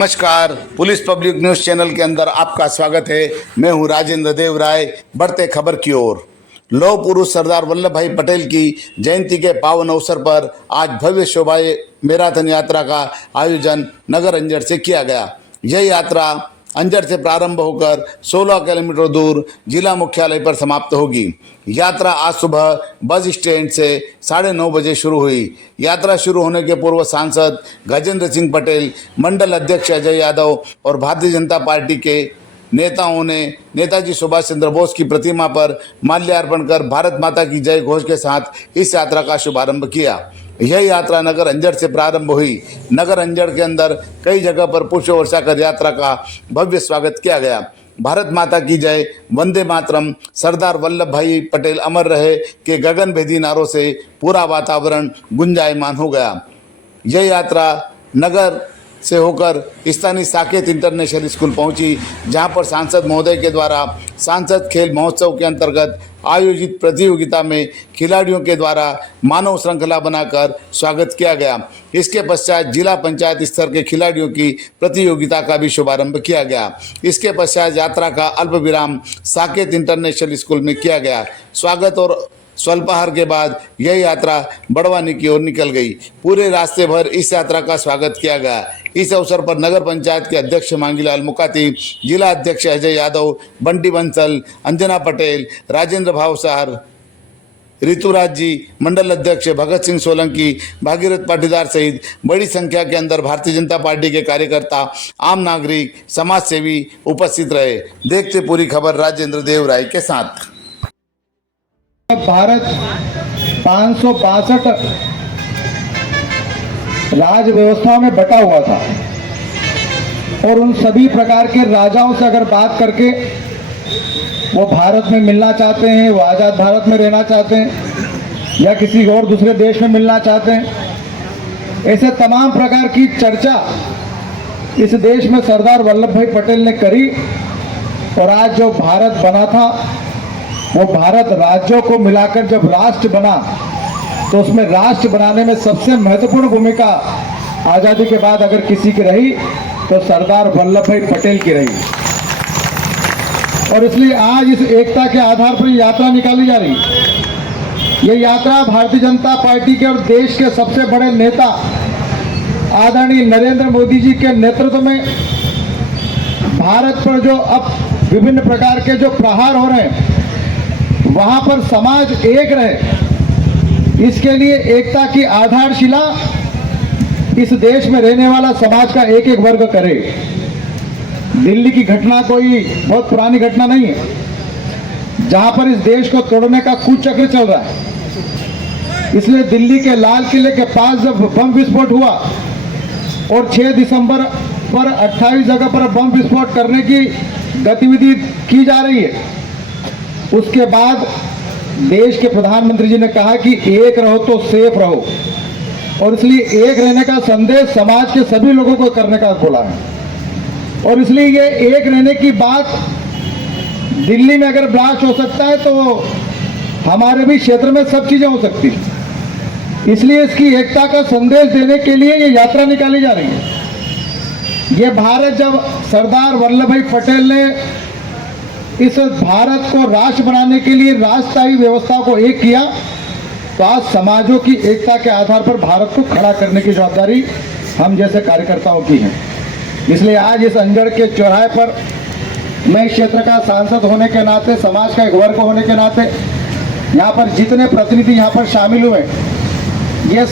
नमस्कार, police public news channel के अंदर आपका स्वागत है। मैं हूं राजेंद्र देव राय। बढ़ते खबर की ओर। लौह पुरुष सरदार वल्लभ भाई पटेल की जयंती के पावन अवसर पर आज भव्य शोभा मैराथन यात्रा का आयोजन नगर अंजड़ से किया गया। यह यात्रा अंजड़ से प्रारंभ होकर 16 किलोमीटर दूर जिला मुख्यालय पर समाप्त होगी। यात्रा आज सुबह बस स्टैंड से 9:30 बजे शुरू हुई। यात्रा शुरू होने के पूर्व सांसद गजेंद्र सिंह पटेल, मंडल अध्यक्ष अजय यादव और भारतीय जनता पार्टी के नेताओं ने नेताजी सुभाष चंद्र बोस की प्रतिमा पर माल्यार्पण कर भारत माता की जय घोष के साथ इस यात्रा का शुभारंभ किया। यह यात्रा नगर अंजड़ से प्रारंभ हुई। नगर अंजड़ के अंदर कई जगह पर पुष्प वर्षा कर यात्रा का भव्य स्वागत किया गया। भारत माता की जय, वंदे मातरम, सरदार वल्लभ भाई पटेल अमर रहे के गगनभेदी नारों से पूरा वातावरण गुंजायमान हो गया। यह यात्रा नगर से होकर स्थानीय साकेत इंटरनेशनल स्कूल पहुंची, जहां पर सांसद महोदय के द्वारा सांसद खेल महोत्सव के अंतर्गत आयोजित प्रतियोगिता में खिलाड़ियों के द्वारा मानव श्रृंखला बनाकर स्वागत किया गया। इसके पश्चात जिला पंचायत स्तर के खिलाड़ियों की प्रतियोगिता का भी शुभारंभ किया गया। इसके पश्चात यात्रा का अल्प विराम साकेत इंटरनेशनल स्कूल में किया गया। स्वागत और स्वल्पाहार के बाद यह यात्रा बड़वानी की ओर निकल गई। पूरे रास्ते भर इस यात्रा का स्वागत किया गया। इस अवसर पर नगर पंचायत के अध्यक्ष मांगीलाल मुकाती, जिला अध्यक्ष अजय यादव, बंटी बंसल, अंजना पटेल, राजेंद्र भावसार, ऋतुराज जी, मंडल अध्यक्ष भगत सिंह सोलंकी, भागीरथ पाटीदार सहित बड़ी संख्या के अंदर भारतीय जनता पार्टी के कार्यकर्ता, आम नागरिक, समाज सेवी उपस्थित रहे। देखते पूरी खबर राजेंद्र देव राय के साथ। भारत 562 राज व्यवस्थाओं में बटा हुआ था और उन सभी प्रकार के राजाओं से अगर बात करके वो भारत में मिलना चाहते हैं, वो आज़ाद भारत में रहना चाहते हैं या किसी और दूसरे देश में मिलना चाहते हैं, ऐसे तमाम प्रकार की चर्चा इस देश में सरदार वल्लभ भाई पटेल ने करी। और आज जो भारत बना था वो भारत राज्यों को मिलाकर जब राष्ट्र बना तो उसमें राष्ट्र बनाने में सबसे महत्वपूर्ण भूमिका आज़ादी के बाद अगर किसी की रही तो सरदार वल्लभ भाई पटेल की रही। और इसलिए आज इस एकता के आधार पर यात्रा निकाली जा रही है। ये यात्रा भारतीय जनता पार्टी के और देश के सबसे बड़े नेता आदरणीय नरेंद्र मोदी जी के नेतृत्व में भारत पर जो अब विभिन्न प्रकार के जो प्रहार हो रहे हैं वहां पर समाज एक रहे, इसके लिए एकता की आधारशिला इस देश में रहने वाला समाज का एक एक वर्ग करे। दिल्ली की घटना कोई बहुत पुरानी घटना नहीं है जहां पर इस देश को तोड़ने का कुचक्र चल रहा है। इसलिए दिल्ली के लाल किले के पास जब बम विस्फोट हुआ और 6 दिसंबर पर 28 जगह पर बम विस्फोट करने की गतिविधि की जा रही है, उसके बाद देश के प्रधानमंत्री जी ने कहा कि एक रहो तो सेफ रहो। और इसलिए एक रहने का संदेश समाज के सभी लोगों को करने का बोला है। और इसलिए ये एक रहने की बात दिल्ली में अगर ब्लास्ट हो सकता है तो हमारे भी क्षेत्र में सब चीजें हो सकती हैं। इसलिए इसकी एकता का संदेश देने के लिए ये यात्रा निकाली जा रही है। ये भारत जब सरदार वल्लभ भाई पटेल ने इस भारत को राष्ट्र बनाने के लिए राष्ट्रशाही व्यवस्था को एक किया तो आज समाजों की एकता के आधार पर भारत को खड़ा करने की जवाबदारी हम जैसे कार्यकर्ताओं की है। इसलिए आज इस अंजड़ के चौराहे पर मैं क्षेत्र का सांसद होने के नाते, समाज का एक वर्ग होने के नाते यहाँ पर जितने प्रतिनिधि यहाँ पर शामिल हुए, ये